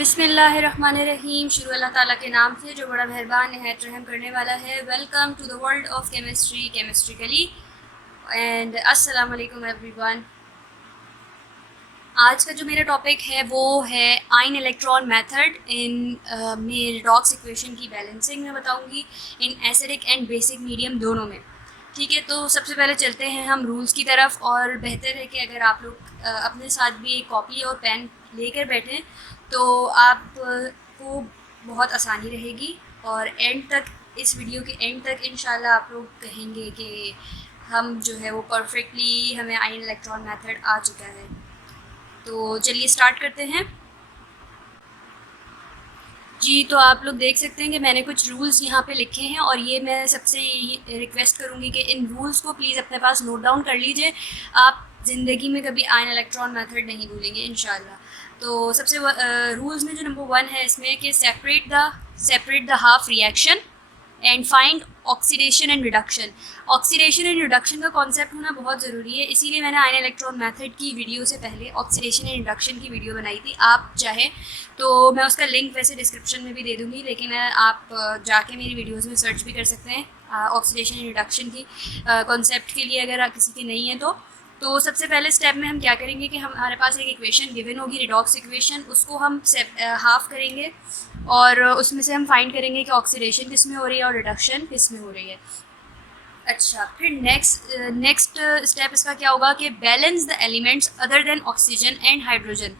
बिस्मिल्लाहिर्रहमानिर्रहीम। शुरू अल्लाह ताला के नाम से जो बड़ा मेहरबान नहायत रहम करने वाला है। Welcome to the world of chemistrically and अस्सलाम वालेकुम एवरीवन। आज का जो मेरा टॉपिक है वो है आयन इलेक्ट्रॉन मेथड इन में रिडॉक्स इक्वेशन की बैलेंसिंग में बताऊंगी in acidic and basic medium दोनों में। ठीक है, तो सबसे पहले चलते हैं हम रूल्स की तरफ। और बेहतर है कि अगर आप लोग अपने साथ भी एक कॉपी और पेन लेकर बैठें तो आपको बहुत आसानी रहेगी। और एंड तक, इस वीडियो के एंड तक इंशाल्लाह आप लोग कहेंगे कि हम जो है वो परफेक्टली हमें आयन इलेक्ट्रॉन मेथड आ चुका है। तो चलिए स्टार्ट करते हैं जी। तो आप लोग देख सकते हैं कि मैंने कुछ रूल्स यहाँ पे लिखे हैं और ये मैं सबसे रिक्वेस्ट करूँगी कि इन रूल्स को प्लीज़ अपने पास नोट डाउन कर लीजिए। आप ज़िंदगी में कभी आयन इलेक्ट्रॉन मेथड नहीं भूलेंगे इंशाल्लाह। तो सबसे रूल्स में जो नंबर 1 है इसमें कि separate the half reaction and find oxidation and reduction. Oxidation and reduction का कॉन्सेप्ट होना बहुत ज़रूरी है, इसीलिए मैंने आयन इलेक्ट्रॉन मेथड की वीडियो से पहले ऑक्सीडेशन एंड रिडक्शन की वीडियो बनाई थी। आप चाहें तो मैं उसका लिंक वैसे डिस्क्रिप्शन में भी दे दूँगी, लेकिन आप जाके मेरी वीडियोज़ में सर्च भी कर सकते हैं ऑक्सीडेशन एंड रिडक्शन की कॉन्सेप्ट के लिए, अगर किसी की नहीं है तो सबसे पहले स्टेप में हम क्या करेंगे कि हमारे पास एक इक्वेशन गिवन होगी, रिडॉक्स इक्वेशन। उसको हम हाफ करेंगे और उसमें से हम फाइंड करेंगे कि ऑक्सीडेशन किस में हो रही है और रिडक्शन किस में हो रही है। अच्छा, फिर नेक्स्ट स्टेप इसका क्या होगा कि balance the elements other than oxygen and hydrogen.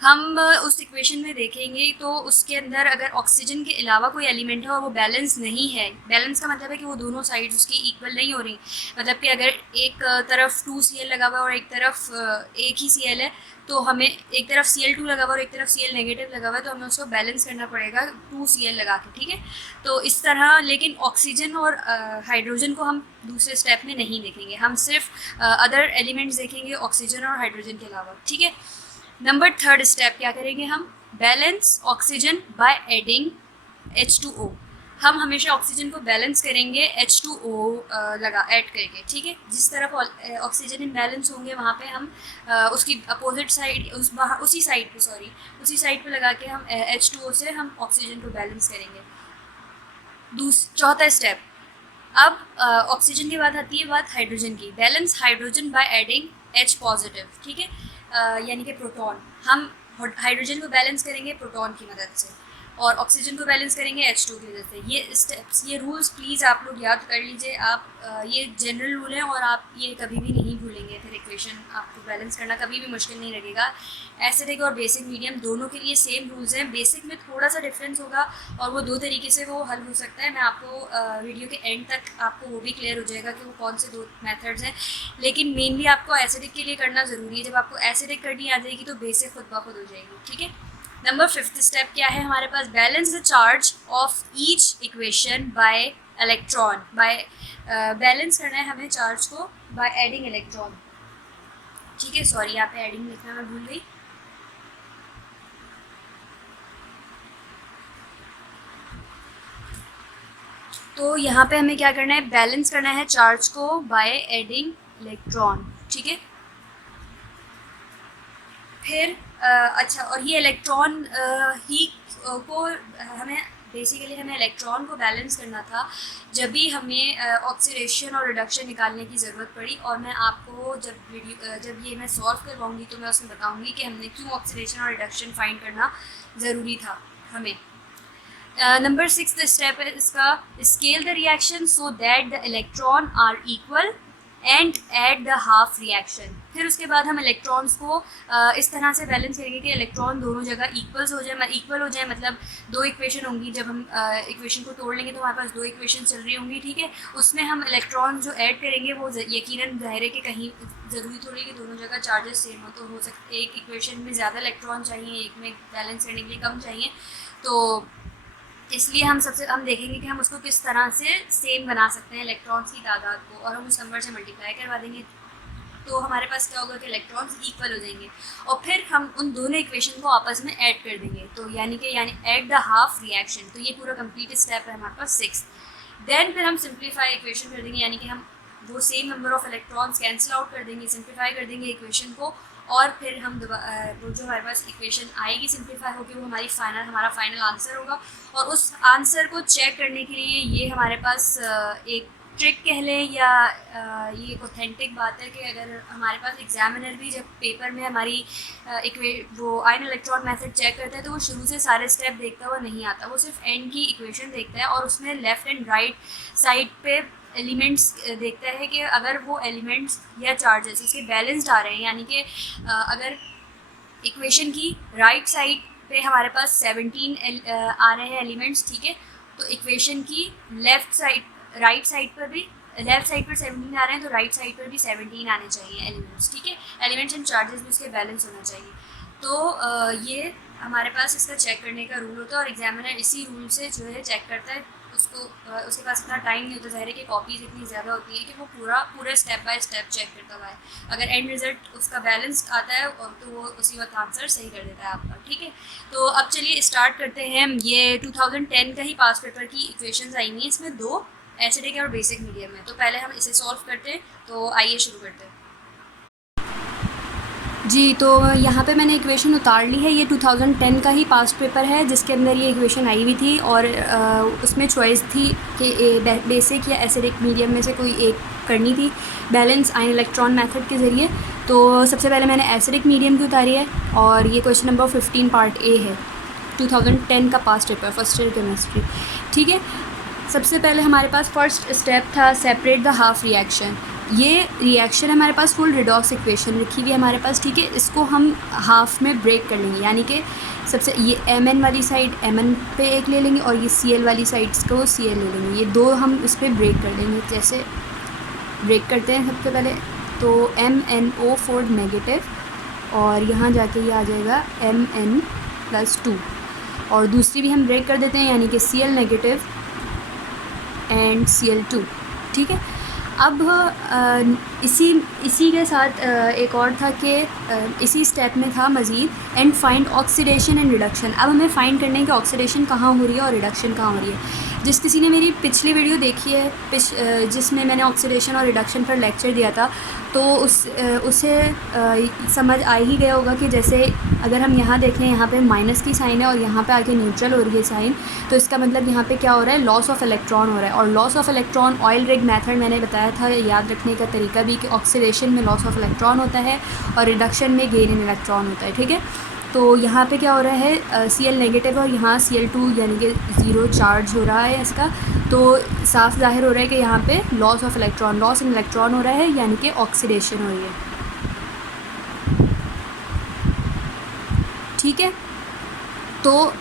हम उस इक्वेशन में देखेंगे तो उसके अंदर अगर ऑक्सीजन के अलावा कोई एलिमेंट है और वो बैलेंस नहीं है, बैलेंस का मतलब है कि वो दोनों साइड्स उसकी इक्वल नहीं हो रही। मतलब कि अगर एक तरफ 2Cl लगा हुआ है और एक तरफ एक ही Cl है, तो हमें एक तरफ Cl2 लगा हुआ और एक तरफ Cl नेगेटिव लगा हुआ है, तो हमें उसको बैलेंस करना पड़ेगा 2Cl लगा के। ठीक है, तो इस तरह। लेकिन ऑक्सीजन और हाइड्रोजन को हम दूसरे स्टेप में नहीं देखेंगे, हम सिर्फ अदर एलिमेंट्स देखेंगे ऑक्सीजन और हाइड्रोजन के अलावा। ठीक है, नंबर 3 स्टेप क्या करेंगे हम, balance oxygen by adding H2O। हम हमेशा ऑक्सीजन को बैलेंस करेंगे H2O लगा ऐड करके। ठीक है, जिस तरफ ऑक्सीजन इम्बैलेंस होंगे वहाँ पे हम उसकी अपोजिट साइड उसी साइड पे लगा के हम H2O से हम ऑक्सीजन को बैलेंस करेंगे। चौथा स्टेप, अब ऑक्सीजन के बाद आती है बात हाइड्रोजन की। Balance hydrogen by adding H positive. ठीक है, यानी कि प्रोटॉन। हम हाइड्रोजन को बैलेंस करेंगे प्रोटॉन की मदद से और ऑक्सीजन को बैलेंस करेंगे H2 की वजह से। ये स्टेप्स, ये रूल्स प्लीज़ आप लोग याद कर लीजिए। आप ये जनरल रूल हैं और आप ये कभी भी नहीं भूलेंगे। फिर इक्वेशन आपको बैलेंस करना कभी भी मुश्किल नहीं लगेगा। एसिडिक और बेसिक मीडियम दोनों के लिए सेम रूल्स हैं। बेसिक में थोड़ा सा डिफरेंस होगा और वो 2 तरीके से वो हल हो सकता है। मैं आपको वीडियो के एंड तक आपको वो भी क्लियर हो जाएगा कि वो कौन से 2 मेथड्स हैं। लेकिन मेनली आपको एसिडिक के लिए करना ज़रूरी है। जब आपको एसिडिक करनी आ जाएगी तो बेसिक खुद ब खुद हो जाएगी। ठीक है, नंबर 5 स्टेप क्या है हमारे पास, balance the charge of each equation by electron. Balance करना है हमें चार्ज को बाय एडिंग इलेक्ट्रॉन। ठीक है, सॉरी यहाँ पे एडिंग लिखना मैं भूल गई। तो यहाँ पे हमें क्या करना है, बैलेंस करना है चार्ज को बाय एडिंग इलेक्ट्रॉन। ठीक है, फिर अच्छा, और ये इलेक्ट्रॉन ही को हमें बेसिकली हमें इलेक्ट्रॉन को बैलेंस करना था जब भी हमें ऑक्सीडेशन और रिडक्शन निकालने की ज़रूरत पड़ी। और मैं आपको जब ये मैं सॉल्व करवाऊँगी तो मैं उसमें बताऊँगी कि हमने क्यों ऑक्सीडेशन और रिडक्शन फाइंड करना ज़रूरी था हमें। नंबर 6 स्टेप है इसका, scale the reaction so that the electron are equal and at the half reaction. फिर उसके बाद हम इलेक्ट्रॉन्स को इस तरह से बैलेंस करेंगे कि इलेक्ट्रॉन दोनों जगह इक्वल हो जाए। मतलब 2 इक्वेशन होंगी, जब हम इक्वेशन को तोड़ लेंगे तो हमारे पास 2 इक्वेशन चल रही होंगी। ठीक है, उसमें हम इलेक्ट्रॉन जो ऐड करेंगे वो यकीनन ज़ाहिर है कि कहीं ज़रूरी थोड़ी कि दोनों जगह चार्जेस सेम हो सकता है एक इक्वेशन में ज़्यादा इलेक्ट्रॉन चाहिए, एक में बैलेंस करने के लिए कम चाहिए। तो इसलिए हम देखेंगे कि हम उसको किस तरह से सेम बना सकते हैं इलेक्ट्रॉन्स की तादाद को, और हम उस नंबर से मल्टीप्लाई करवा देंगे तो हमारे पास क्या होगा कि इलेक्ट्रॉन्स इक्वल हो जाएंगे। और फिर हम उन दोनों इक्वेशन को आपस में ऐड कर देंगे, तो यानी ऐड द हाफ रिएक्शन। तो ये पूरा कंप्लीट स्टेप है हमारे पास 6। देन फिर हम सिंप्लीफाई इक्वेशन कर देंगे, यानी कि हम वो same number of electrons cancel out कर देंगे, सिंप्लीफाई कर देंगे इक्वेशन को और फिर हम वो जो हमारे पास इक्वेशन आएगी सिंप्लीफाई होकर वो हमारा फाइनल आंसर होगा। और उस आंसर को चेक करने के लिए ये हमारे पास एक ट्रिक कह लें या ये एक ऑथेंटिक बात है कि अगर हमारे पास एग्जामिनर भी जब पेपर में हमारी वो आयन इलेक्ट्रॉन मेथड चेक करता है तो वो शुरू से सारे स्टेप देखता हुआ नहीं आता, वो सिर्फ एंड की इक्वेशन देखता है और उसमें लेफ़्ट एंड राइट साइड पे एलिमेंट्स देखता है कि अगर वो एलिमेंट्स या चार्जेस उसके बैलेंस्ड आ रहे हैं, यानी कि अगर इक्वेशन की राइट साइड पे हमारे पास 17 आ रहे हैं एलिमेंट्स, ठीक है, तो इक्वेशन की राइट साइड पर भी लेफ्ट साइड पर 17 आ रहे हैं तो राइट साइड पर भी 17 आने चाहिए एलिमेंट्स, ठीक है, एलिमेंट्स एंड चार्जेस भी उसके बैलेंस होना चाहिए। तो ये हमारे पास इसका चेक करने का रूल होता है और एग्जामिनर इसी रूल से जो है चेक करता है। उसके पास इतना टाइम नहीं होता, ज़ाहिर है कि कॉपीज़ इतनी ज़्यादा होती है कि वो पूरा स्टेप बाय स्टेप चेक करता हुआ है। अगर एंड रिज़ल्ट उसका बैलेंस्ड आता है तो वो उसी वक्त आंसर सही कर देता है आपका, ठीक है। तो अब चलिए स्टार्ट करते हैं। ये 2010 का ही पास पेपर की इक्वेशंस आई हुई हैं, इसमें 2 एसिडिक और बेसिक मीडियम है। तो पहले हम इसे सॉल्व करते हैं, तो आइए शुरू करते हैं। जी, तो यहाँ पे मैंने इक्वेशन उतार ली है। ये 2010 का ही पास्ट पेपर है जिसके अंदर ये इक्वेशन आई हुई थी और उसमें चॉइस थी कि बेसिक या एसिडिक मीडियम में से कोई एक करनी थी बैलेंस आयन इलेक्ट्रॉन मेथड के ज़रिए। तो सबसे पहले मैंने एसिडिक मीडियम की उतारी है और ये क्वेश्चन नंबर 15 पार्ट ए है, 2010 का past paper, first year chemistry, ठीक है। सबसे पहले हमारे पास फर्स्ट स्टेप था सेपरेट द हाफ रिएक्शन। ये रिएक्शन हमारे पास फुल रिडॉक्स इक्वेशन रखी हुई है हमारे पास, ठीक है। इसको हम हाफ में ब्रेक कर लेंगे, यानी कि सबसे ये Mn वाली साइड Mn पे एक ले लेंगे और ये Cl वाली साइड्स को Cl ले लेंगे। ये 2 हम इस पर ब्रेक कर लेंगे। जैसे ब्रेक करते हैं सबसे पहले तो MnO4 नेगेटिव और यहाँ जाके ये आ जाएगा Mn+2 और दूसरी भी हम ब्रेक कर देते हैं यानी कि Cl नेगेटिव एंड Cl2, ठीक है। अब इसी के साथ एक और था कि इसी स्टेप में था मज़ीद and find oxidation and reduction. अब हमें फाइंड करने की ऑक्सीडेशन कहाँ हो रही है और रिडक्शन कहाँ हो रही है। जिस किसी ने मेरी पिछली वीडियो देखी है जिसमें मैंने ऑक्सीडेशन और रिडक्शन पर लेक्चर दिया था तो उसे समझ आ ही गया होगा कि जैसे अगर हम यहाँ देखें, यहाँ पे माइनस की साइन है और यहाँ पे आके न्यूट्रल हो रही है साइन, तो इसका मतलब यहाँ पे क्या हो रहा है, लॉस ऑफ इलेक्ट्रॉन हो रहा है। और loss of electron oil rig method मैंने बताया था, याद रखने का तरीका भी कि ऑक्सीडेशन में लॉस ऑफ इलेक्ट्रॉन होता है और रिडक्शन में गेन इन इलेक्ट्रॉन होता है, ठीक है। तो यहाँ पे क्या हो रहा है, Cl नेगेटिव और यहाँ Cl2 यानी कि 0 चार्ज हो रहा है इसका, तो साफ जाहिर हो रहा है कि यहाँ पे loss of electron, loss in electron हो रहा है यानी कि ऑक्सीडेशन हो रही है, ठीक है। तो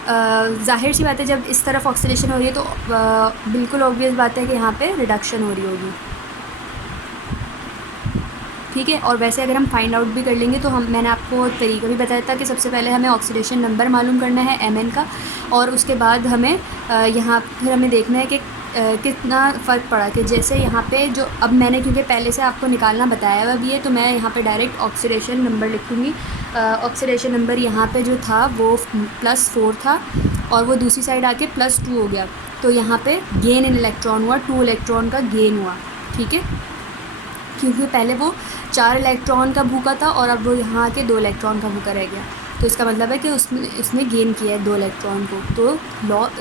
जाहिर सी बात है जब इस तरफ ऑक्सीडेशन हो रही है तो बिल्कुल ऑब्वियस बात है कि यहाँ पे रिडक्शन हो रही होगी, ठीक है। और वैसे अगर हम फाइंड आउट भी कर लेंगे तो मैंने आपको तरीका भी बताया था कि सबसे पहले हमें ऑक्सीडेशन नंबर मालूम करना है Mn का और उसके बाद हमें यहाँ फिर हमें देखना है कि कितना फ़र्क पड़ा। कि जैसे यहाँ पे जो अब मैंने क्योंकि पहले से आपको निकालना बताया हुआ भी है तो मैं यहाँ पे डायरेक्ट ऑक्सीडेशन नंबर लिखूँगी। ऑक्सीडेशन नंबर यहाँ पे जो था वो +4 था और वो दूसरी साइड आके +2 हो गया, तो यहाँ पे गेन इन इलेक्ट्रॉन हुआ, 2 इलेक्ट्रॉन का गेन हुआ, ठीक है। क्योंकि पहले वो 4 इलेक्ट्रॉन का भूखा था और अब वो यहाँ आके 2 इलेक्ट्रॉन का भूखा रह गया, तो इसका मतलब है कि उसने गेन किया है 2 इलेक्ट्रॉन को, तो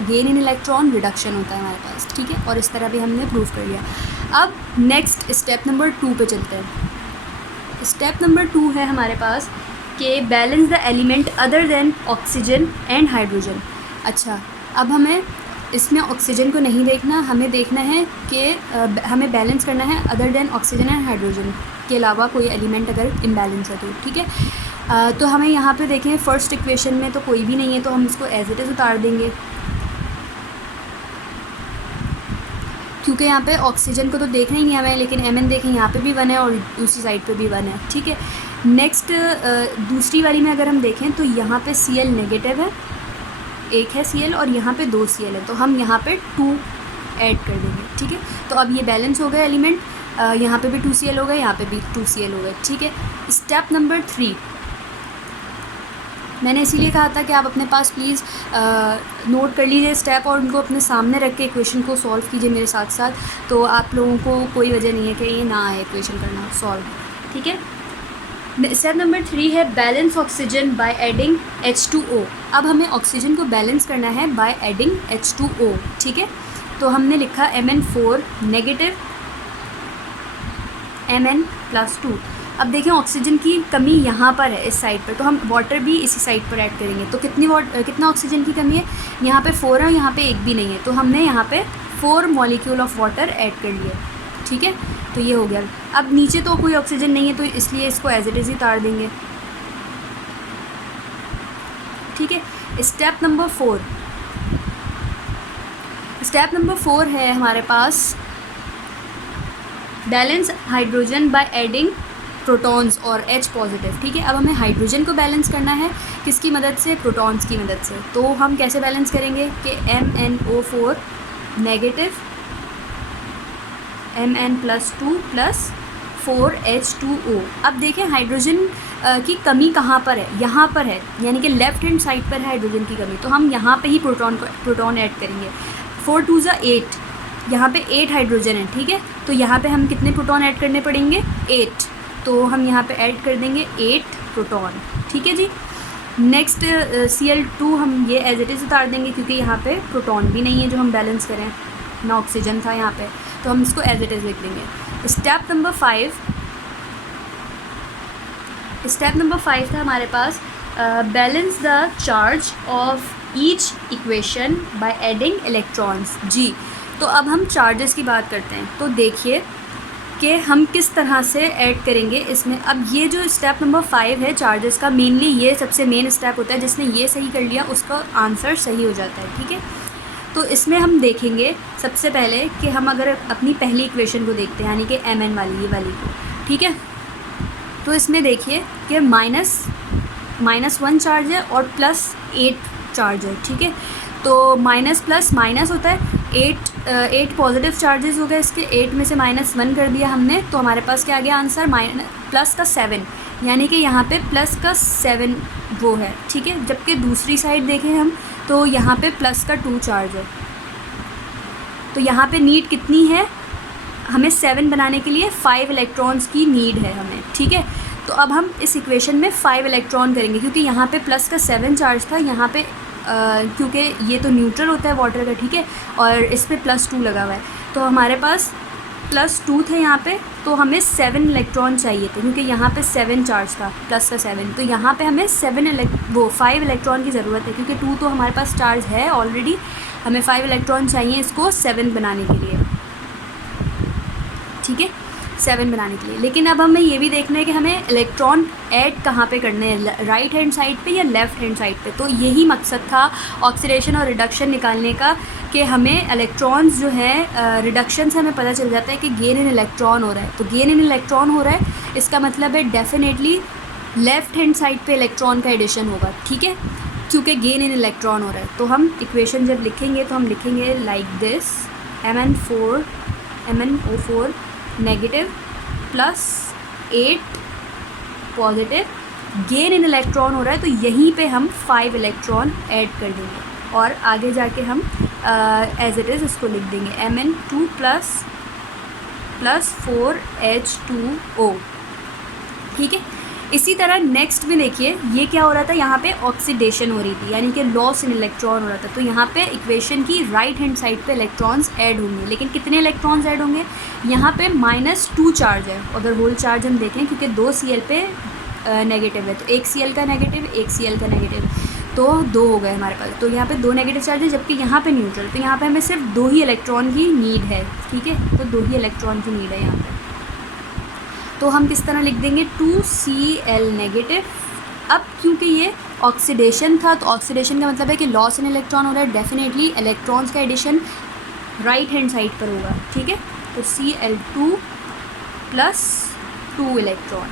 गेन इन इलेक्ट्रॉन रिडक्शन होता है हमारे पास, ठीक है। और इस तरह भी हमने प्रूव कर लिया। अब नेक्स्ट स्टेप नंबर 2 पे चलते हैं। स्टेप नंबर 2 है हमारे पास कि balance the element other than oxygen and hydrogen. अच्छा, अब हमें इसमें ऑक्सीजन को नहीं देखना, हमें देखना है कि हमें बैलेंस करना है other than oxygen and hydrogen के अलावा कोई एलिमेंट अगर इम्बैलेंस है तो, ठीक है। तो हमें यहाँ पे देखें फर्स्ट इक्वेशन में तो कोई भी नहीं है तो हम इसको एज इट इज़ उतार देंगे, क्योंकि यहाँ पे ऑक्सीजन को तो देखना ही नहीं हमें, लेकिन Mn देखें यहाँ पे भी 1 है और दूसरी साइड पे भी 1 है, ठीक है। नेक्स्ट दूसरी वाली में अगर हम देखें तो यहाँ पे Cl नेगेटिव है, एक है Cl और यहाँ पे 2 Cl है, तो हम यहाँ पे 2 ऐड कर देंगे, ठीक है। तो अब ये बैलेंस हो गया एलिमेंट, यहाँ पे भी 2 Cl हो गए, यहाँ पे भी 2 Cl हो गए, ठीक है। स्टेप नंबर 3 मैंने इसीलिए कहा था कि आप अपने पास प्लीज़ नोट कर लीजिए स्टेप और उनको अपने सामने रख के इक्वेशन को सॉल्व कीजिए मेरे साथ साथ, तो आप लोगों को कोई वजह नहीं है कि ये ना आए इक्वेशन करना सॉल्व, ठीक है। स्टेप नंबर 3 है balance oxygen by adding H2O। अब हमें ऑक्सीजन को बैलेंस करना है बाय एडिंग H2O, ठीक है। तो हमने लिखा Mn4 नेगेटिव Mn+2। अब देखें ऑक्सीजन की कमी यहाँ पर है इस साइड पर, तो हम वाटर भी इसी साइड पर ऐड करेंगे। तो कितना ऑक्सीजन की कमी है, यहाँ पे 4 है, यहाँ पे एक भी नहीं है, तो हमने यहाँ पे 4 मॉलिक्यूल ऑफ वाटर ऐड कर लिए, ठीक है। तो ये हो गया। अब नीचे तो कोई ऑक्सीजन नहीं है, तो इसलिए इसको एज इट इज़ ही उतार देंगे, ठीक है। स्टेप नंबर 4 है हमारे पास balance hydrogen by adding protons और H पॉजिटिव, ठीक है। अब हमें हाइड्रोजन को बैलेंस करना है किसकी मदद से, प्रोटॉन्स की मदद से। तो हम कैसे बैलेंस करेंगे कि MnO4 negative Mn+2 plus 4H2O। अब देखें हाइड्रोजन की कमी कहाँ पर है, यहाँ पर है, यानी कि लेफ़्ट हैंड साइड पर है हाइड्रोजन की कमी, तो हम यहाँ पे ही प्रोटॉन ऐड करेंगे। 4 2 ज़ा 8, यहाँ पे 8 हाइड्रोजन है, ठीक है। तो यहाँ पे हम कितने प्रोटॉन ऐड करने पड़ेंगे, 8। तो हम यहाँ पे ऐड कर देंगे 8 प्रोटॉन, ठीक है जी। नेक्स्ट Cl2 हम ये एज इट इज़ उतार देंगे, क्योंकि यहाँ पे प्रोटॉन भी नहीं है जो हम बैलेंस करें, ना ऑक्सीजन था यहाँ पे, तो हम इसको एज इट इज़ लिख देंगे। स्टेप नंबर 5 था हमारे पास balance the charge of each equation by adding electrons जी। तो अब हम चार्जेस की बात करते हैं। तो देखिए कि हम किस तरह से ऐड करेंगे इसमें। अब ये जो स्टेप नंबर 5 है चार्जेस का, मेनली ये सबसे मेन स्टेप होता है, जिसने ये सही कर लिया उसका आंसर सही हो जाता है, ठीक है। तो इसमें हम देखेंगे सबसे पहले कि हम अगर अपनी पहली इक्वेशन को देखते हैं, यानी कि Mn वाली, ये वाली को, ठीक है। तो इसमें देखिए कि -1 चार्ज है और +8 चार्ज है, ठीक है। तो माइनस प्लस माइनस होता है, 8 पॉजिटिव चार्जेस हो गए इसके, 8 में से -1 कर दिया हमने, तो हमारे पास क्या आ गया आंसर, प्लस का 7, यानी कि यहाँ पे प्लस का 7 वो है, ठीक है। जबकि दूसरी साइड देखें हम तो यहाँ पे प्लस का 2 चार्ज है। तो यहाँ पे नीड कितनी है, हमें 7 बनाने के लिए 5 इलेक्ट्रॉन्स की नीड है हमें, ठीक है। तो अब हम इस इक्वेशन में 5 इलेक्ट्रॉन करेंगे, क्योंकि यहाँ पे प्लस का 7 चार्ज था, यहाँ पे क्योंकि ये तो न्यूट्रल होता है वाटर का, ठीक है, और इस पर +2 लगा हुआ है, तो हमारे पास +2 थे यहाँ पे, तो हमें 7 इलेक्ट्रॉन चाहिए थे, क्योंकि यहाँ पे 7 चार्ज था, प्लस का 7, तो यहाँ पे हमें 5 इलेक्ट्रॉन की ज़रूरत है, क्योंकि 2 तो हमारे पास चार्ज है ऑलरेडी, हमें 5 इलेक्ट्रॉन चाहिए इसको 7 बनाने के लिए, ठीक है, 7 बनाने के लिए। लेकिन अब हमें ये भी देखना है कि हमें इलेक्ट्रॉन ऐड कहाँ पे करने हैं, राइट हैंड साइड पे या लेफ़्ट हैंड साइड पे। तो यही मकसद था ऑक्सीडेशन और रिडक्शन निकालने का, कि हमें इलेक्ट्रॉन्स जो है रिडक्शन से हमें पता चल जाता है कि गेन इन इलेक्ट्रॉन हो रहा है। तो गेन इन इलेक्ट्रॉन हो रहा है, इसका मतलब है डेफिनेटली लेफ़्ट हैंड साइड पर इलेक्ट्रॉन का एडिशन होगा, ठीक है, क्योंकि गेन इन इलेक्ट्रॉन हो रहा है। तो हम इक्वेशन जब लिखेंगे तो हम लिखेंगे like this, MnO4 negative +8 positive, gain in electron हो रहा है, तो यहीं पे हम 5 इलेक्ट्रॉन ऐड कर देंगे और आगे जाके हम एज इट इज़ इसको लिख देंगे Mn2 + 4H2O, ठीक है। इसी तरह नेक्स्ट में देखिए ये क्या हो रहा था, यहाँ पे ऑक्सीडेशन हो रही थी, यानी कि लॉस इन इलेक्ट्रॉन हो रहा था। तो यहाँ पे इक्वेशन की राइट हैंड साइड पे इलेक्ट्रॉन्स ऐड होंगे, लेकिन कितने इलेक्ट्रॉन्स ऐड होंगे, यहाँ पे -2 चार्ज है। अगर होल चार्ज हम देखें, क्योंकि 2 Cl पे नेगेटिव है, तो एक Cl का नेगेटिव, एक Cl का नेगेटिव, तो 2 हो गए हमारे पास। तो यहाँ पे 2 नेगेटिव चार्ज है, जबकि यहाँ पे न्यूट्रल, तो यहाँ पे हमें सिर्फ 2 ही इलेक्ट्रॉन की नीड है, ठीक है। तो 2 ही इलेक्ट्रॉन की नीड है यहाँ पे। तो हम किस तरह लिख देंगे, 2Cl नेगेटिव। अब क्योंकि ये ऑक्सीडेशन था, तो ऑक्सीडेशन का मतलब है कि लॉस इन इलेक्ट्रॉन हो रहा है, डेफिनेटली इलेक्ट्रॉन्स का एडिशन राइट हैंड साइड पर होगा, ठीक है। तो Cl2 + 2 इलेक्ट्रॉन।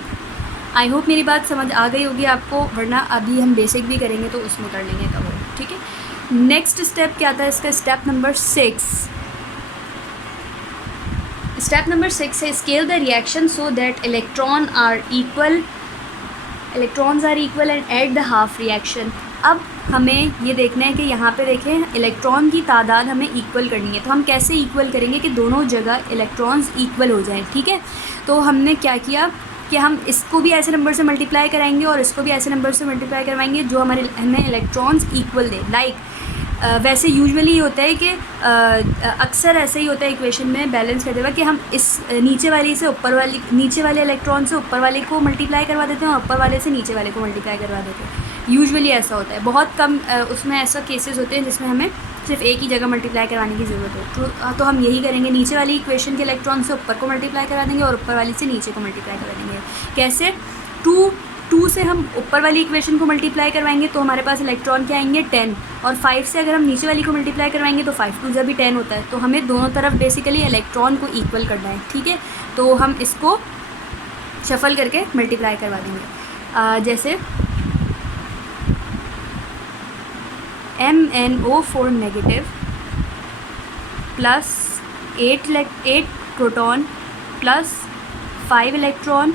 आई होप मेरी बात समझ आ गई होगी आपको, वरना अभी हम बेसिक भी करेंगे तो उसमें कर लेंगे कवर, ठीक है। नेक्स्ट स्टेप क्या था इसका, स्टेप नंबर 6 है scale the reaction so that electrons are equal and at the half reaction. अब हमें ये देखना है कि यहाँ पे देखें इलेक्ट्रॉन की तादाद हमें इक्वल करनी है। तो हम कैसे इक्वल करेंगे कि दोनों जगह इलेक्ट्रॉन्स इक्वल हो जाएं, ठीक है। तो हमने क्या किया कि हम इसको भी ऐसे नंबर से मल्टीप्लाई कराएंगे और इसको भी ऐसे नंबर से मल्टीप्लाई करवाएंगे जो हमें इलेक्ट्रॉन्स इक्वल दे। वैसे यूजुअली होता है कि अक्सर ऐसे ही होता है इक्वेशन में बैलेंस करते हुए कि हम इस नीचे वाले इलेक्ट्रॉन से ऊपर वाले को मल्टीप्लाई करवा देते हैं और ऊपर वाले से नीचे वाले को मल्टीप्लाई करवा देते हैं। यूजुअली ऐसा होता है, बहुत कम उसमें ऐसा केसेस होते हैं जिसमें हमें सिर्फ एक ही जगह मल्टीप्लाई करवाने की ज़रूरत हो। तो हम यही करेंगे, नीचे वाली इक्वेशन के इलेक्ट्रॉन से ऊपर को मल्टीप्लाई करा देंगे और ऊपर वाली से नीचे को मल्टीप्लाई करा देंगे। कैसे? टू से हम ऊपर वाली इक्वेशन को मल्टीप्लाई करवाएंगे तो हमारे पास इलेक्ट्रॉन क्या आएंगे 10, और 5 से अगर हम नीचे वाली को मल्टीप्लाई करवाएंगे तो 5 टू भी 10 होता है। तो हमें दोनों तरफ बेसिकली इलेक्ट्रॉन को इक्वल करना है, ठीक है। तो हम इसको शफल करके मल्टीप्लाई करवा देंगे। जैसे MnO4 negative plus 8 proton plus 5 electron,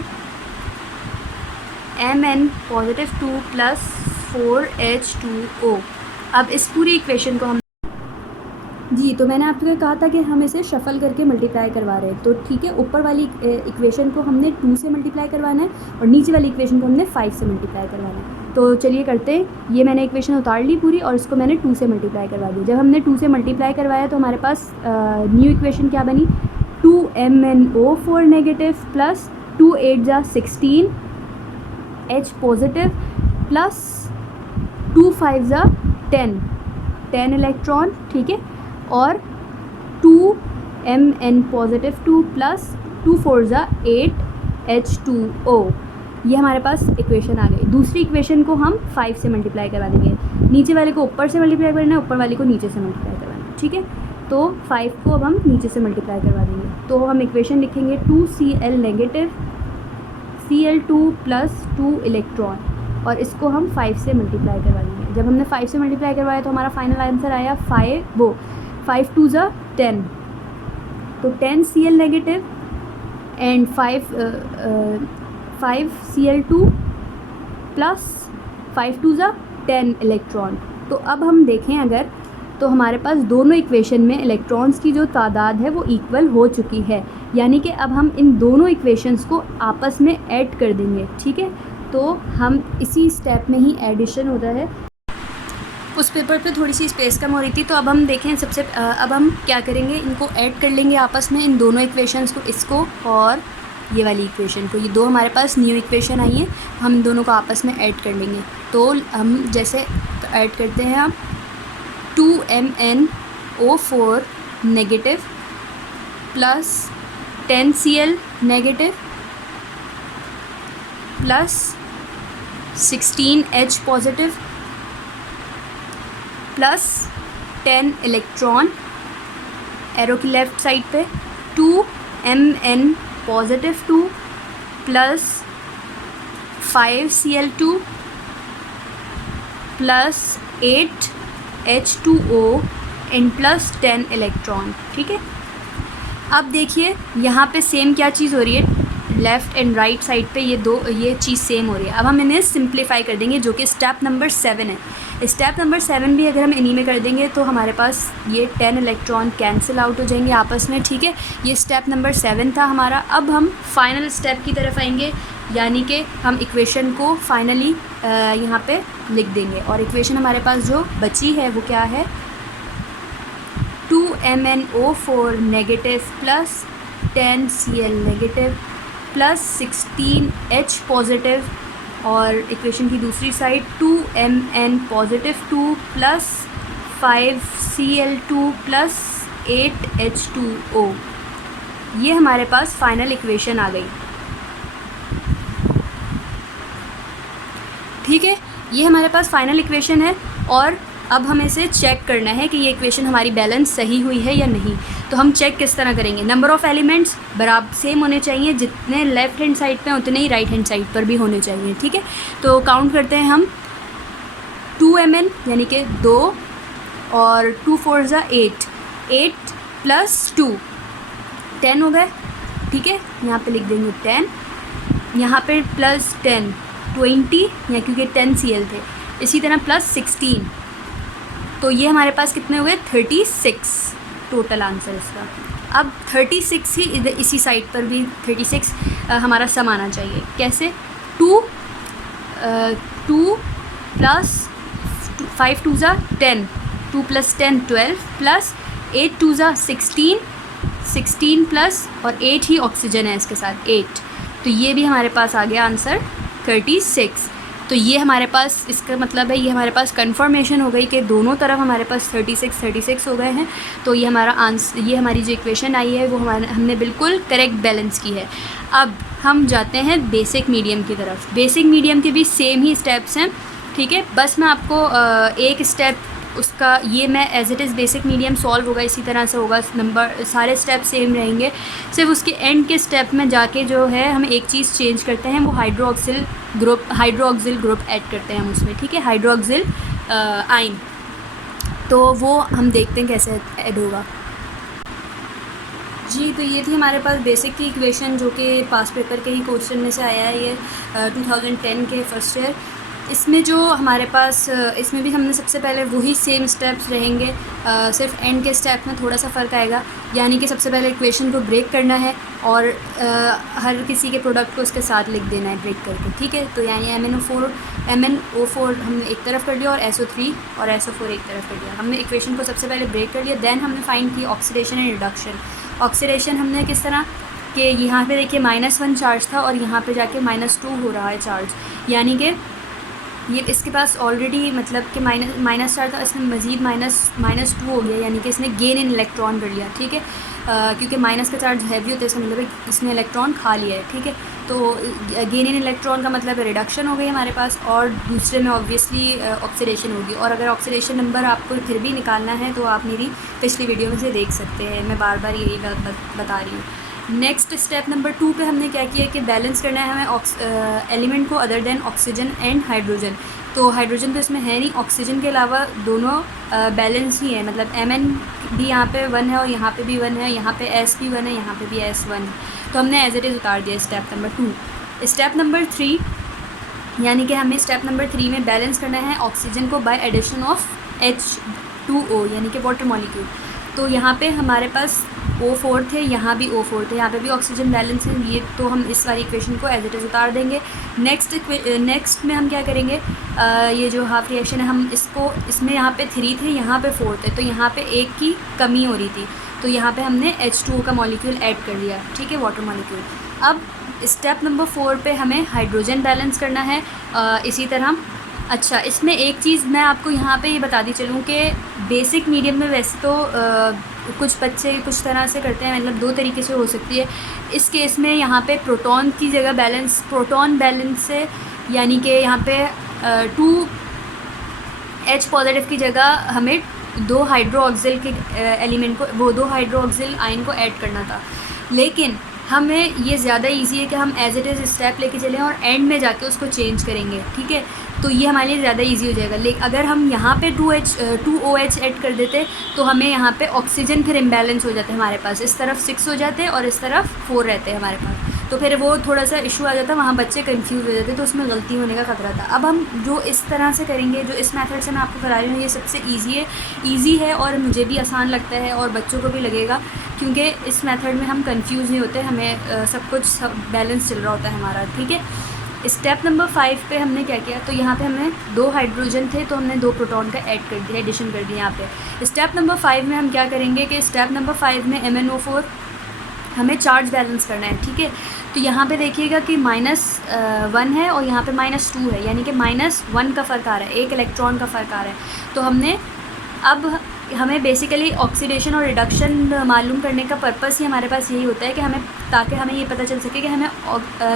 Mn positive 2 plus 4H2O। अब इस पूरी इक्वेशन को हम तो मैंने आपको कहा था कि हम इसे शफल करके मल्टीप्लाई करवा रहे हैं। तो ठीक है, ऊपर वाली इक्वेशन को हमने 2 से मल्टीप्लाई करवाना है और नीचे वाली इक्वेशन को हमने 5 से मल्टीप्लाई करवाना है। तो चलिए करते हैं। ये मैंने इक्वेशन उतार ली पूरी और इसको मैंने 2 से मल्टीप्लाई करवा दी। जब हमने 2 से मल्टीप्लाई करवाया तो हमारे पास न्यू इक्वेशन क्या बनी, 2MnO4 नेगेटिव प्लस 2 8 जा 16 H पॉजिटिव प्लस 2 5 जा 10 इलेक्ट्रॉन, ठीक है, और 2Mn पॉजिटिव 2 प्लस 2 4 जा 8 H2O। ये हमारे पास इक्वेशन आ गई। दूसरी इक्वेशन को हम 5 से मल्टीप्लाई करवा देंगे। नीचे वाले को ऊपर से मल्टीप्लाई करना है, ऊपर वाले को नीचे से मल्टीप्लाई करवाना है, ठीक है। तो 5 को अब हम नीचे से मल्टीप्लाई करवा देंगे। तो हम इक्वेशन लिखेंगे 2Cl negative Cl2 plus 2 electron, और इसको हम 5 से मल्टीप्लाई करवा देंगे। जब हमने 5 से मल्टीप्लाई करवाया तो हमारा फाइनल आंसर आया 5 2 जा 10, तो 10 Cl negative and 5 Cl2 plus 5 2 जा 10 इलेक्ट्रॉन। तो अब हम देखें अगर, तो हमारे पास दोनों इक्वेशन में इलेक्ट्रॉन्स की जो तादाद है वो इक्वल हो चुकी है, यानी कि अब हम इन दोनों इक्वेशंस को आपस में ऐड कर देंगे, ठीक है। तो हम इसी स्टेप में ही एडिशन होता है। उस पेपर पे थोड़ी सी स्पेस कम हो रही थी, तो अब हम देखें अब हम क्या करेंगे, इनको ऐड कर लेंगे आपस में, इन दोनों इक्वेशंस को, इसको और ये वाली इक्वेशन को। ये दो हमारे पास न्यू इक्वेशन आई है, हम इन दोनों को आपस में ऐड कर लेंगे। तो हम जैसे ऐड करते हैं, हम 2MnO4 negative plus 10Cl negative plus 16H positive plus 10 electron, arrow की लेफ़्ट साइड पे 2Mn positive 2 plus 5Cl2 plus 8H2O and plus 10 electron, ठीक है। अब देखिए यहाँ पे सेम क्या चीज़ हो रही है, लेफ़्ट एंड राइट साइड पे ये चीज़ सेम हो रही है। अब हम इन्हें सिंप्लीफाई कर देंगे, जो कि स्टेप नंबर 7 है। स्टेप नंबर 7 भी अगर हम इन्हीं में कर देंगे तो हमारे पास ये 10 इलेक्ट्रॉन कैंसिल आउट हो जाएंगे आपस में, ठीक है। ये स्टेप नंबर 7 था हमारा। अब हम फाइनल स्टेप की तरफ आएंगे, यानी कि हम इक्वेशन को फाइनली यहाँ पे लिख देंगे, और इक्वेशन हमारे पास जो बची है वो क्या है, 2MnO4 negative plus 10Cl negative plus 16H positive, और इक्वेशन की दूसरी side 2Mn positive 2 plus 5Cl2 plus 8H2O। ये हमारे पास फाइनल इक्वेशन आ गई, ठीक है। ये हमारे पास फाइनल इक्वेशन है, और अब हमें इसे चेक करना है कि ये इक्वेशन हमारी बैलेंस सही हुई है या नहीं। तो हम चेक किस तरह करेंगे, नंबर ऑफ़ एलिमेंट्स बराबर सेम होने चाहिए, जितने लेफ़्ट हैंड साइड पे उतने ही राइट हैंड साइड पर भी होने चाहिए, ठीक है। तो काउंट करते हैं हम, 2Mn यानी कि 2 और 2 4 जा 8 प्लस 2 10 हो गए, ठीक है। यहाँ पे लिख देंगे 10, यहाँ पे प्लस 10 20, या क्योंकि 10 Cl थे, इसी तरह प्लस 16, तो ये हमारे पास कितने हुए 36 टोटल आंसर इसका। अब 36 ही इधर इसी साइड पर भी 36 हमारा सम आना चाहिए। कैसे? 2 प्लस 5 2 ज़ा 10, 2 + 10 12 प्लस 8 2 ज़ा 16 प्लस और 8 ही ऑक्सीजन है इसके साथ 8। तो ये भी हमारे पास आ गया आंसर 36। तो ये हमारे पास इसका मतलब है ये हमारे पास कंफर्मेशन हो गई कि दोनों तरफ हमारे पास 36 हो गए हैं। तो ये हमारा आंसर, ये हमारी जो इक्वेशन आई है वो हमने बिल्कुल करेक्ट बैलेंस की है। अब हम जाते हैं बेसिक मीडियम की तरफ। बेसिक मीडियम के भी सेम ही स्टेप्स हैं, ठीक है। बस मैं आपको एक स्टेप उसका, ये मैं as it is basic medium solve होगा इसी तरह से होगा, नंबर सारे स्टेप सेम रहेंगे। सिर्फ उसके एंड के स्टेप में जाके जो है हम एक चीज़ चेंज करते हैं, वो हाइड्रोक्सिल ग्रुप ऐड करते हैं हम उसमें, ठीक है, हाइड्रोक्सिल आइन। तो वो हम देखते हैं कैसे ऐड होगा जी। तो ये थी हमारे पास बेसिक की इक्वेशन जो कि पास पेपर के ही क्वेश्चन में से आया है, ये 2010 के फर्स्ट ईयर। इसमें जो हमारे पास इसमें भी हमने सबसे पहले वही सेम स्टेप्स रहेंगे, सिर्फ एंड के स्टेप में थोड़ा सा फ़र्क आएगा। यानी कि सबसे पहले इक्वेशन को ब्रेक करना है और हर किसी के प्रोडक्ट को उसके साथ लिख देना है ब्रेक करके, ठीक है। तो यानी MnO4 हमने एक तरफ कर लिया और SO3 और SO4 एक तरफ कर दिया। हमने इक्वेशन को सबसे पहले ब्रेक कर लिया, देन हमने फाइंड की ऑक्सीडेशन एंड रिडक्शन। ऑक्सीडेशन हमने किस तरह कि यहाँ पे देखिए -1 चार्ज था और यहाँ पे जाके -2 हो रहा है चार्ज, यानी कि ये इसके पास ऑलरेडी मतलब कि माइनस चार्ज था, इसमें मज़ीद -2 हो गया, यानी कि इसने गेन इन इलेक्ट्रॉन कर लिया, ठीक है। क्योंकि माइनस का चार्ज हैवी होता है, इसका मतलब है इसने इलेक्ट्रॉन खा लिया है, ठीक है। तो गेन इन इलेक्ट्रॉन का मतलब रिडक्शन हो गई हमारे पास, और दूसरे में ऑब्वियसली ऑक्सीडेशन होगी। और अगर ऑक्सीडेशन नंबर आपको फिर भी निकालना है तो आप मेरी पिछली वीडियो में से देख सकते हैं, मैं बार बार यही बता रही हूँ। नेक्स्ट स्टेप नंबर 2 पे हमने क्या किया कि बैलेंस करना है हमें एलिमेंट को other than oxygen and hydrogen. तो हाइड्रोजन तो इसमें है नहीं, ऑक्सीजन के अलावा दोनों बैलेंस ही है, मतलब Mn भी यहाँ पे 1 है और यहाँ पे भी 1 है, यहाँ पे S भी 1 है, यहाँ पे भी S1 है। तो हमने एज इट इज़ उतार दिया स्टेप नंबर 2। स्टेप नंबर 3 यानी कि हमें स्टेप नंबर 3 में बैलेंस करना है ऑक्सीजन को बाय एडिशन ऑफ H2O यानी कि वाटर मॉलिक्यूल। तो यहाँ पे हमारे पास O4 थे, यहाँ भी O4 थे, यहाँ पे भी ऑक्सीजन बैलेंस है, ये तो हम इस वाली इक्वेशन को एज इट इज़ उतार देंगे। नेक्स्ट में हम क्या करेंगे, ये जो हाफ रिएक्शन है हम इसमें यहाँ पे 3 थे, यहाँ पे 4 थे, तो यहाँ पे एक की कमी हो रही थी, तो यहाँ पे हमने H2O का मॉलिक्यूल ऐड कर लिया, ठीक है, वाटर मॉलिक्यूल। अब स्टेप नंबर 4 पे हमें हाइड्रोजन बैलेंस करना है इसी तरह। अच्छा, इसमें एक चीज़ मैं आपको यहाँ पे ये बताती चलूँ कि बेसिक मीडियम में वैसे तो कुछ बच्चे कुछ तरह से करते हैं, मतलब 2 तरीके से हो सकती है। इस केस में यहाँ पे प्रोटॉन की जगह प्रोटॉन बैलेंस से, यानी कि यहाँ पे 2H पॉजिटिव की जगह हमें 2 हाइड्रोक्सिल के एलिमेंट को, वो 2 हाइड्रोक्सिल आयन को ऐड करना था। लेकिन हमें ये ज़्यादा इजी है कि हम एज इट इज़ स्टेप लेके चलें और एंड में जाके उसको चेंज करेंगे, ठीक है। तो ये हमारे लिए ज़्यादा इजी हो जाएगा। लेकिन अगर हम यहाँ पे 2OH ऐड कर देते तो हमें यहाँ पे ऑक्सीजन फिर इम्बैलेंस हो जाते हैं हमारे पास, इस तरफ 6 हो जाते हैं और इस तरफ 4 रहते हैं हमारे पास, तो फिर वो थोड़ा सा इशू आ जाता है, वहाँ बच्चे कंफ्यूज हो जाते, तो उसमें गलती होने का खतरा था। अब हम जो इस तरह से करेंगे, जो इस मेथड से मैं आपको करा रही हूँ, ये सबसे ईजी है और मुझे भी आसान लगता है और बच्चों को भी लगेगा, क्योंकि इस मेथड में हम कंफ्यूज नहीं होते, हमें सब कुछ बैलेंस चल रहा होता है हमारा, ठीक है। स्टेप नंबर 5 पे हमने क्या किया, तो यहाँ पे हमने 2 हाइड्रोजन थे तो हमने 2 प्रोटॉन का ऐड कर दिया, एडिशन कर दिया यहाँ पे। स्टेप नंबर 5 में हम क्या करेंगे कि स्टेप नंबर 5 में MnO4 हमें चार्ज बैलेंस करना है, ठीक है। तो यहाँ पे देखिएगा कि -1 है और यहाँ पे -2 है, यानी कि -1 का फ़र्क आ रहा है, 1 इलेक्ट्रॉन का फ़र्क आ रहा है। तो अब हमें बेसिकली ऑक्सीडेशन और रिडक्शन मालूम करने का पर्पस ही हमारे पास यही होता है कि ताकि हमें ये पता चल सके कि हमें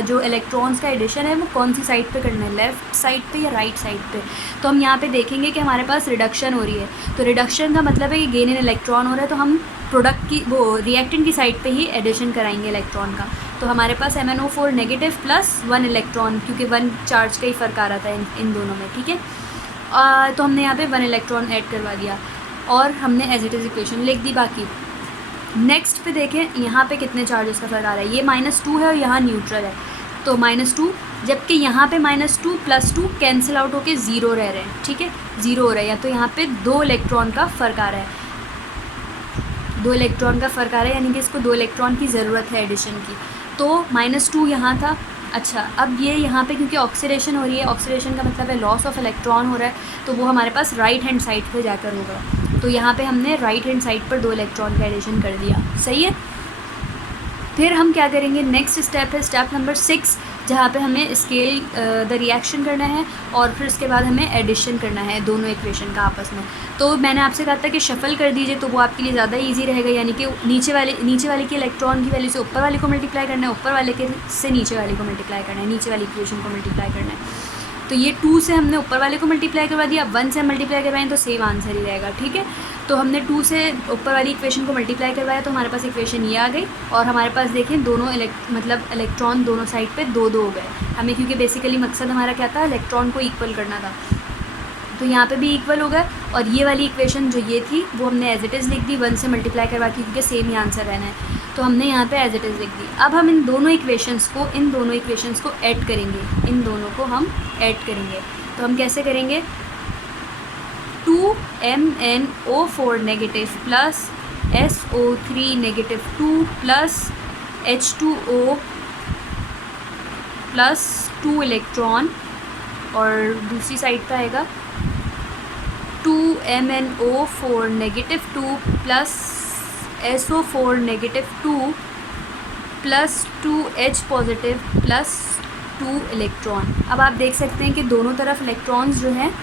जो इलेक्ट्रॉन्स का एडिशन है वो कौन सी साइड पे करना है, लेफ़्ट साइड पे या राइट साइड पे। तो हम यहाँ पे देखेंगे कि हमारे पास रिडक्शन हो रही है, तो रिडक्शन का मतलब है कि गेन इन इलेक्ट्रॉन हो रहा है, तो हम प्रोडक्ट की वो रिएक्टेंट की साइड पे ही एडिशन कराएंगे इलेक्ट्रॉन का। तो हमारे पास MnO4 नेगेटिव प्लस 1 इलेक्ट्रॉन, क्योंकि 1 चार्ज का ही फ़र्क आ रहा था इन दोनों में, ठीक है। तो हमने यहाँ पे 1 इलेक्ट्रॉन ऐड करवा दिया और हमने एज इट इज़ इक्वेशन लिख दी। बाकी नेक्स्ट पे देखें यहाँ पे कितने चार्जेस का फ़र्क आ रहा है, ये -2 है और यहाँ न्यूट्रल है, तो -2, जबकि यहाँ पे -2 + 2 कैंसिल आउट होके 0 रह रहे हैं, ठीक है, 0 हो रहा है, या तो यहाँ पे 2 इलेक्ट्रॉन का फ़र्क आ रहा है। 2 इलेक्ट्रॉन का फ़र्क आ रहा है, यानी कि इसको 2 इलेक्ट्रॉन की ज़रूरत है एडिशन की। तो -2 यहाँ था। अच्छा, अब ये यहाँ पे क्योंकि ऑक्सीडेशन हो रही है, ऑक्सीडेशन का मतलब है लॉस ऑफ इलेक्ट्रॉन हो रहा है, तो वो हमारे पास राइट हैंड साइड पे जाकर होगा। तो यहाँ पे हमने राइट हैंड साइड पर 2 इलेक्ट्रॉन का एडिशन कर दिया। सही है। फिर हम क्या करेंगे, नेक्स्ट स्टेप है स्टेप नंबर 6, जहाँ पे हमें स्केल द रिएक्शन करना है और फिर उसके बाद हमें एडिशन करना है दोनों इक्वेशन का आपस में। तो मैंने आपसे कहा था कि शफल कर दीजिए, तो वो आपके लिए ज़्यादा इजी रहेगा, यानी कि नीचे वाले के इलेक्ट्रॉन की वैल्यू से ऊपर वाले को मल्टीप्लाई करना है, ऊपर वाले के से नीचे वाले को मल्टीप्लाई करना है, नीचे वाली इक्वेशन को मल्टीप्लाई करना है। तो ये 2 से हमने ऊपर वाले को मल्टीप्लाई करवा दिया, 1 से मल्टीप्लाई करवाएं तो सेम आंसर ही रहेगा। ठीक है, तो हमने 2 से ऊपर वाली इक्वेशन को मल्टीप्लाई करवाया, तो हमारे पास इक्वेशन ये आ गई। और हमारे पास देखें दोनों इलेक्ट्रॉन दोनों साइड पे 2-2 हो गए हमें, क्योंकि बेसिकली मकसद हमारा क्या था, इलेक्ट्रॉन को इक्वल करना था। तो यहाँ पे भी इक्वल हो गया। और ये वाली इक्वेशन जो ये थी वो हमने एज इट इज़ लिख दी 1 से मल्टीप्लाई करवा के, क्योंकि सेम ही आंसर रहना है, तो हमने यहाँ पे एज इट इज़ लिख दी। अब हम इन दोनों इक्वेशंस को ऐड करेंगे, इन दोनों को हम ऐड करेंगे। तो हम कैसे करेंगे, 2MnO4 negative plus SO3 negative 2 plus H2O plus 2 electron, और दूसरी साइड पे आएगा 2MnO4 negative 2 plus SO4 negative 2 plus 2H positive plus 2 electron. अब आप देख सकते हैं कि दोनों तरफ इलेक्ट्रॉन्स जो हैं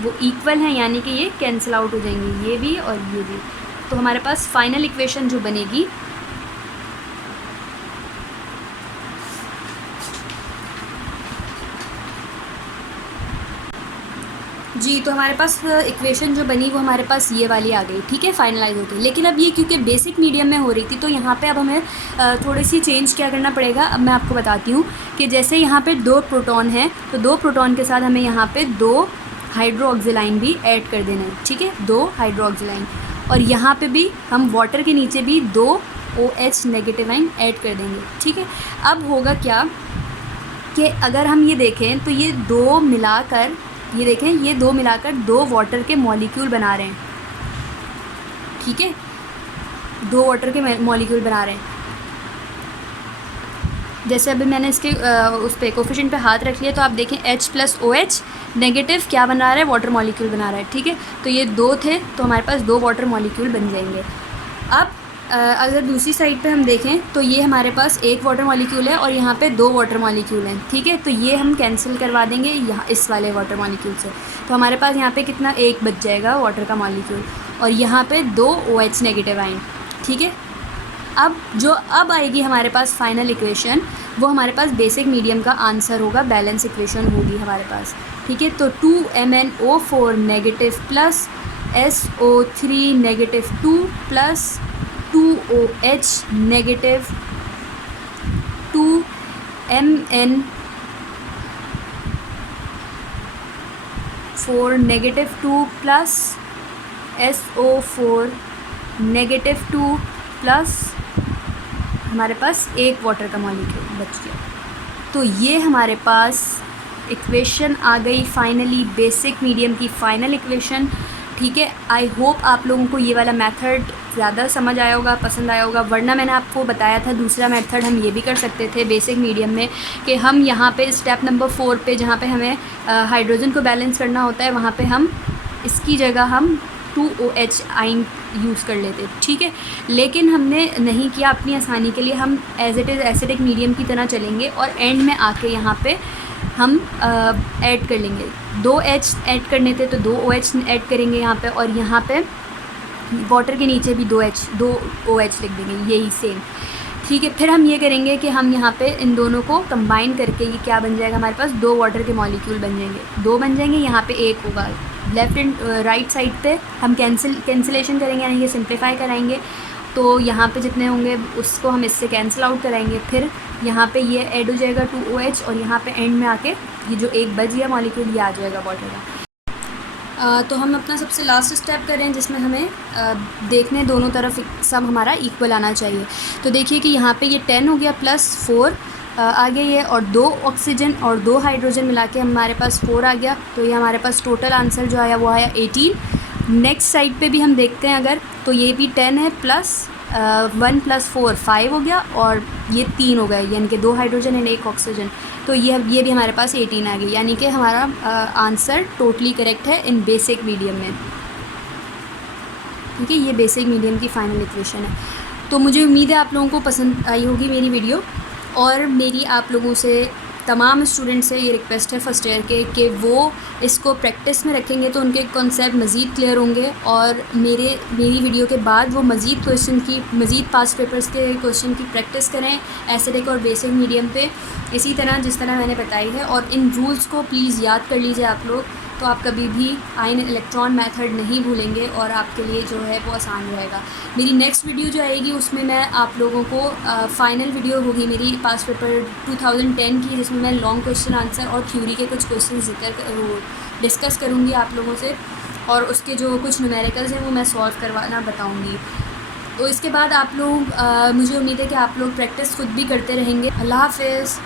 वो इक्वल हैं, यानी कि ये कैंसिल आउट हो जाएंगे, ये भी और ये भी। तो हमारे पास फाइनल इक्वेशन जो बनेगी जी, तो हमारे पास इक्वेशन जो बनी वो हमारे पास ये वाली आ गई। ठीक है, फाइनलाइज होती है। लेकिन अब ये क्योंकि बेसिक मीडियम में हो रही थी, तो यहाँ पे अब हमें थोड़ी सी चेंज क्या करना पड़ेगा। अब मैं आपको बताती हूँ कि जैसे यहाँ पे 2 प्रोटॉन हैं, तो 2 प्रोटॉन के साथ हमें यहाँ पे 2 हाइड्रोक्सिलाइन भी ऐड कर देना है। ठीक है, 2 हाइड्रोक्सिलाइन, और यहाँ पे भी हम वाटर के नीचे भी 2 OH नेगेटिव आइन ऐड कर देंगे। ठीक है, अब होगा क्या कि अगर हम ये देखें तो ये 2 मिलाकर, ये देखें ये 2 मिलाकर 2 वाटर के मॉलिक्यूल बना रहे हैं। ठीक है, 2 वाटर के मॉलिक्यूल बना रहे हैं। जैसे अभी मैंने इसके उस पे कोफिशिएंट पे हाथ रख लिया, तो आप देखें H प्लस OH नेगेटिव क्या बना रहा है, वाटर मॉलिक्यूल बना रहा है। ठीक है, तो ये 2 थे, तो हमारे पास 2 वाटर मॉलिक्यूल बन जाएंगे। अब अगर दूसरी साइड पे हम देखें तो ये हमारे पास 1 वाटर मॉलिक्यूल है और यहाँ पे 2 वाटर मॉलिक्यूल हैं। ठीक है, तो ये हम कैंसिल करवा देंगे यहाँ इस वाले वाटर मॉलिक्यूल से, तो हमारे पास यहाँ पे कितना 1 बच जाएगा वाटर का मॉलिक्यूल, और यहाँ पे 2 OH नेगेटिव आइन। ठीक है, अब आएगी हमारे पास फाइनल इक्वेशन, वो हमारे पास बेसिक मीडियम का आंसर होगा, बैलेंस इक्वेशन होगी हमारे पास। ठीक है, तो 2MnO4 negative plus SO3 negative 2 plus 2OH negative 2MnO4 negative 2 plus SO4 negative 2 plus हमारे पास 1 वाटर का मॉलिक्यूल बच गया। तो ये हमारे पास इक्वेशन आ गई फाइनली, बेसिक मीडियम की फाइनल इक्वेशन। ठीक है, आई होप आप लोगों को ये वाला मेथड ज़्यादा समझ आया होगा, पसंद आया होगा। वरना मैंने आपको बताया था दूसरा मेथड हम ये भी कर सकते थे बेसिक मीडियम में, कि हम यहाँ पे स्टेप नंबर 4 पे जहाँ पे हमें हाइड्रोजन को बैलेंस करना होता है, वहाँ पे हम इसकी जगह हम 2OH आइन यूज़ कर लेते। ठीक है, लेकिन हमने नहीं किया, अपनी आसानी के लिए हम as it is acidic medium की तरह चलेंगे, और एंड में आके यहाँ पे हम ऐड कर लेंगे। 2H ऐड करने थे तो 2OH ऐड करेंगे यहाँ पे, और यहाँ पे वाटर के नीचे भी 2OH लिख देंगे, यही सेम। ठीक है, फिर हम ये करेंगे कि हम यहाँ पे इन दोनों को कंबाइन करके ये क्या बन जाएगा, हमारे पास 2 वाटर के मॉलिक्यूल बन जाएंगे, 2 बन जाएंगे, यहाँ पे 1 होगा। लेफ़्ट एंड राइट साइड पे हम कैंसिलेशन करेंगे, यानी कि सिंप्लीफाई कराएंगे, तो यहाँ पे जितने होंगे उसको हम इससे कैंसिल आउट कराएंगे। फिर यहाँ पे ये ऐड हो जाएगा 2OH, और यहाँ पे एंड में आके ये जो 1 बच गया मॉलिक्यूल ये आ जाएगा वाटर का। तो हम अपना सबसे लास्ट स्टेप कर रहे हैं, जिसमें हमें देखने दोनों तरफ सब हमारा इक्वल आना चाहिए। तो देखिए कि यहाँ पे ये 10 हो गया प्लस 4 आ गया ये, और 2 ऑक्सीजन और 2 हाइड्रोजन मिला के हमारे पास 4 आ गया। तो ये हमारे पास टोटल आंसर जो आया वो आया 18। नेक्स्ट साइड पे भी हम देखते हैं अगर, तो ये भी 10 है, प्लस 1 + 4 5 हो गया, और ये 3 हो गए, यानी कि 2 हाइड्रोजन एंड 1 ऑक्सीजन। तो ये भी हमारे पास 18 आ गई, यानी कि हमारा आंसर टोटली करेक्ट है इन बेसिक मीडियम में। ठीक है, ये बेसिक मीडियम की फ़ाइनल इक्वेशन है। तो मुझे उम्मीद है आप लोगों को पसंद आई होगी मेरी वीडियो, और मेरी आप लोगों से, तमाम स्टूडेंट से ये रिक्वेस्ट है फर्स्ट ईयर के, कि वो इसको प्रैक्टिस में रखेंगे तो उनके कॉन्सेप्ट मज़ीद क्लियर होंगे, और मेरी वीडियो के बाद वो मज़ीद पास्ट पेपर्स के क्वेश्चन की प्रैक्टिस करें एसिडिक और बेसिक मीडियम पे, इसी तरह जिस तरह मैंने बताई है। और इन रूल्स को प्लीज़ याद कर लीजिए आप लोग, तो आप कभी भी आयन इलेक्ट्रॉन मेथड नहीं भूलेंगे, और आपके लिए जो है वो आसान रहेगा। मेरी नेक्स्ट वीडियो जो आएगी उसमें मैं आप लोगों को फ़ाइनल वीडियो होगी मेरी पास्ट पेपर 2010 की, जिसमें मैं लॉन्ग क्वेश्चन आंसर और थ्योरी के कुछ क्वेश्चन डिस्कस करूँगी आप लोगों से, और उसके जो कुछ न्यूमेरिकल्स हैं वो मैं सॉल्व करवाना बताऊँगी। तो इसके बाद आप लोग, मुझे उम्मीद है कि आप लोग प्रैक्टिस खुद भी करते रहेंगे। अल्लाह हाफ़िज़।